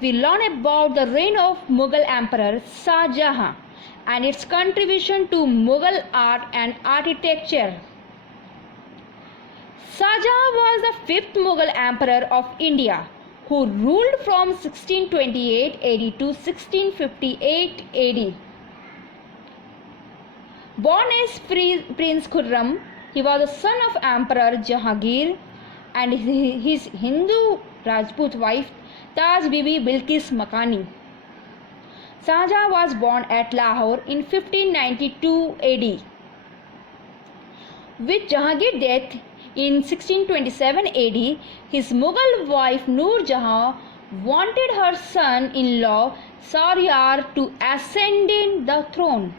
we learn about the reign of Mughal Emperor Shah Jahan and its contribution to Mughal art and architecture. Shah Jahan was the fifth Mughal Emperor of India who ruled from 1628 AD to 1658 AD. Born as Prince Khurram, he was the son of Emperor Jahangir and his Hindu Rajput wife Taj Bibi Bilqis Makani. Shah Jahan was born at Lahore in 1592 AD. With Jahangir's death in 1627 AD, his Mughal wife Noor Jahan wanted her son-in-law Shahriyar to ascend the throne.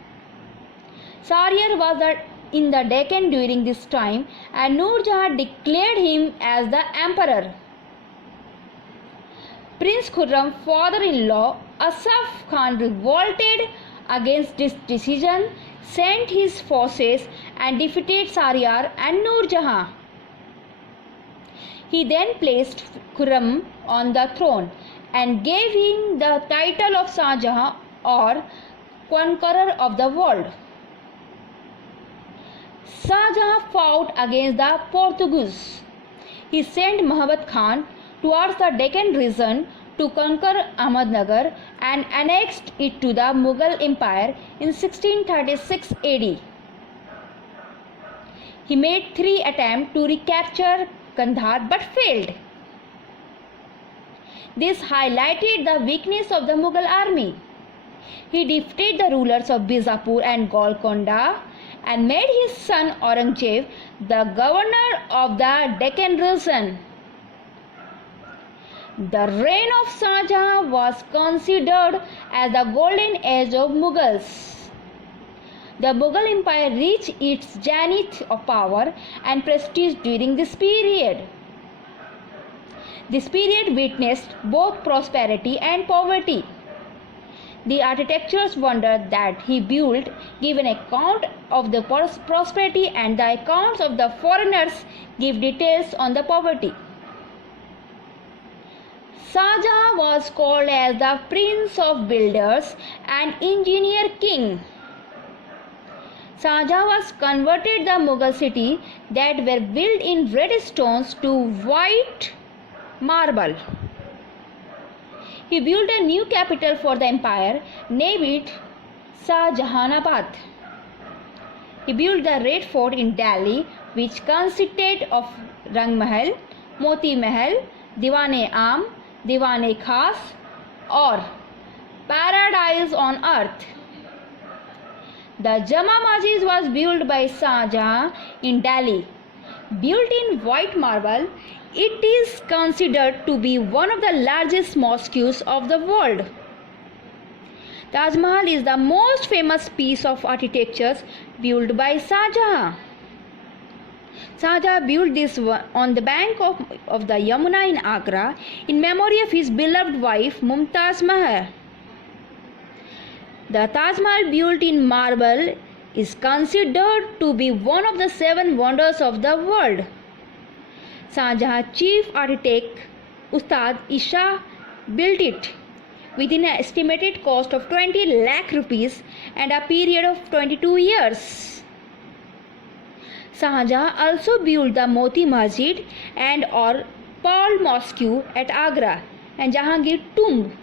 Shahriyar was in the Deccan during this time and Noor Jahan declared him as the emperor. Prince Khurram's father-in-law Asaf Khan revolted against this decision, sent his forces and defeated Shahriyar and Noor Jahan. He then placed Khurram on the throne and gave him the title of Shah Jahan or Conqueror of the World. Shah Jahan fought against the Portuguese. He sent Muhammad Khan towards the Deccan region to conquer Ahmednagar and annexed it to the Mughal Empire in 1636 AD. He made 3 attempts to recapture Kandahar but failed. This highlighted the weakness of the Mughal army. He defeated the rulers of Bijapur and Golconda and made his son Aurangzeb the governor of the Deccan region. The reign of Shah Jahan was considered as the golden age of Mughals. The Mughal Empire reached its zenith of power and prestige during this period. This period witnessed both prosperity and poverty. The architecture's wonder that he built give an account of the prosperity and the accounts of the foreigners give details on the poverty. Shah Jahan was called as the Prince of Builders and Engineer King. Shah Jahan was converted the Mughal city that were built in red stones to white marble. He built a new capital for the empire, named it Shah Jahanabad. He built the Red Fort in Delhi, which consisted of Rang Mahal, Moti Mahal, Diwan-e-Am, Diwan-e-Khas, or Paradise on Earth. The Jama Masjid was built by Shah Jahan in Delhi. Built in white marble, it is considered to be one of the largest mosques of the world. Taj Mahal is the most famous piece of architecture built by Shah Jahan. Shah Jahan built this on the bank of the Yamuna in Agra in memory of his beloved wife Mumtaz Mahal. The Taj Mahal built in marble is considered to be one of the 7 wonders of the world. Shah Jahan's chief architect Ustad Isha built it within an estimated cost of 20 lakh rupees and a period of 22 years. Shah Jahan also built the Moti Masjid and or Pearl Mosque at Agra and Jahangir Tomb.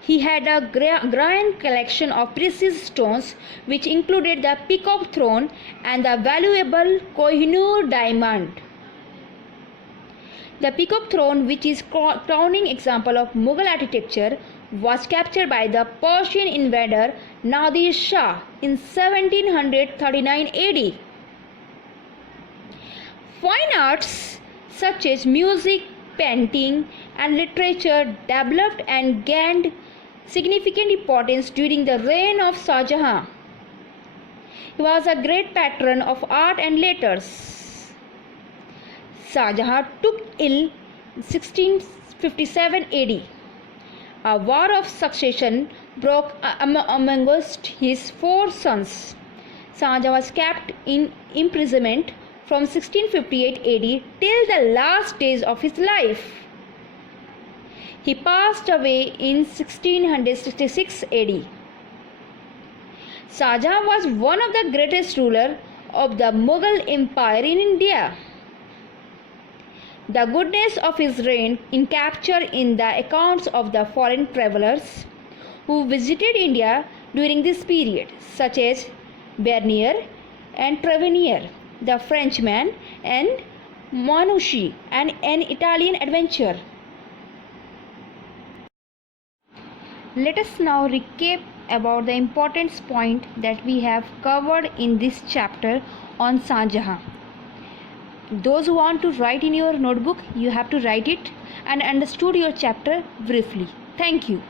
He had a grand collection of precious stones which included the peacock throne and the valuable Kohinoor diamond. The peacock throne, which is crowning example of Mughal architecture, was captured by the Persian invader Nadir Shah in 1739 AD. Fine arts such as music, painting and literature developed and gained significant importance during the reign of Shah Jahan. He was a great patron of art and letters. Shah Jahan took ill in 1657 AD. A war of succession broke amongst his 4 sons. Shah Jahan was kept in imprisonment from 1658 AD till the last days of his life. He passed away in 1666 AD. Shah Jahan was one of the greatest rulers of the Mughal Empire in India. The goodness of his reign is captured in the accounts of the foreign travelers who visited India during this period, such as Bernier and Tavernier, the Frenchman, and Manuschi, and an Italian adventurer. Let us now recap about the important points that we have covered in this chapter on Shah Jahan. Those who want to write in your notebook, you have to write it and understood your chapter briefly. Thank you.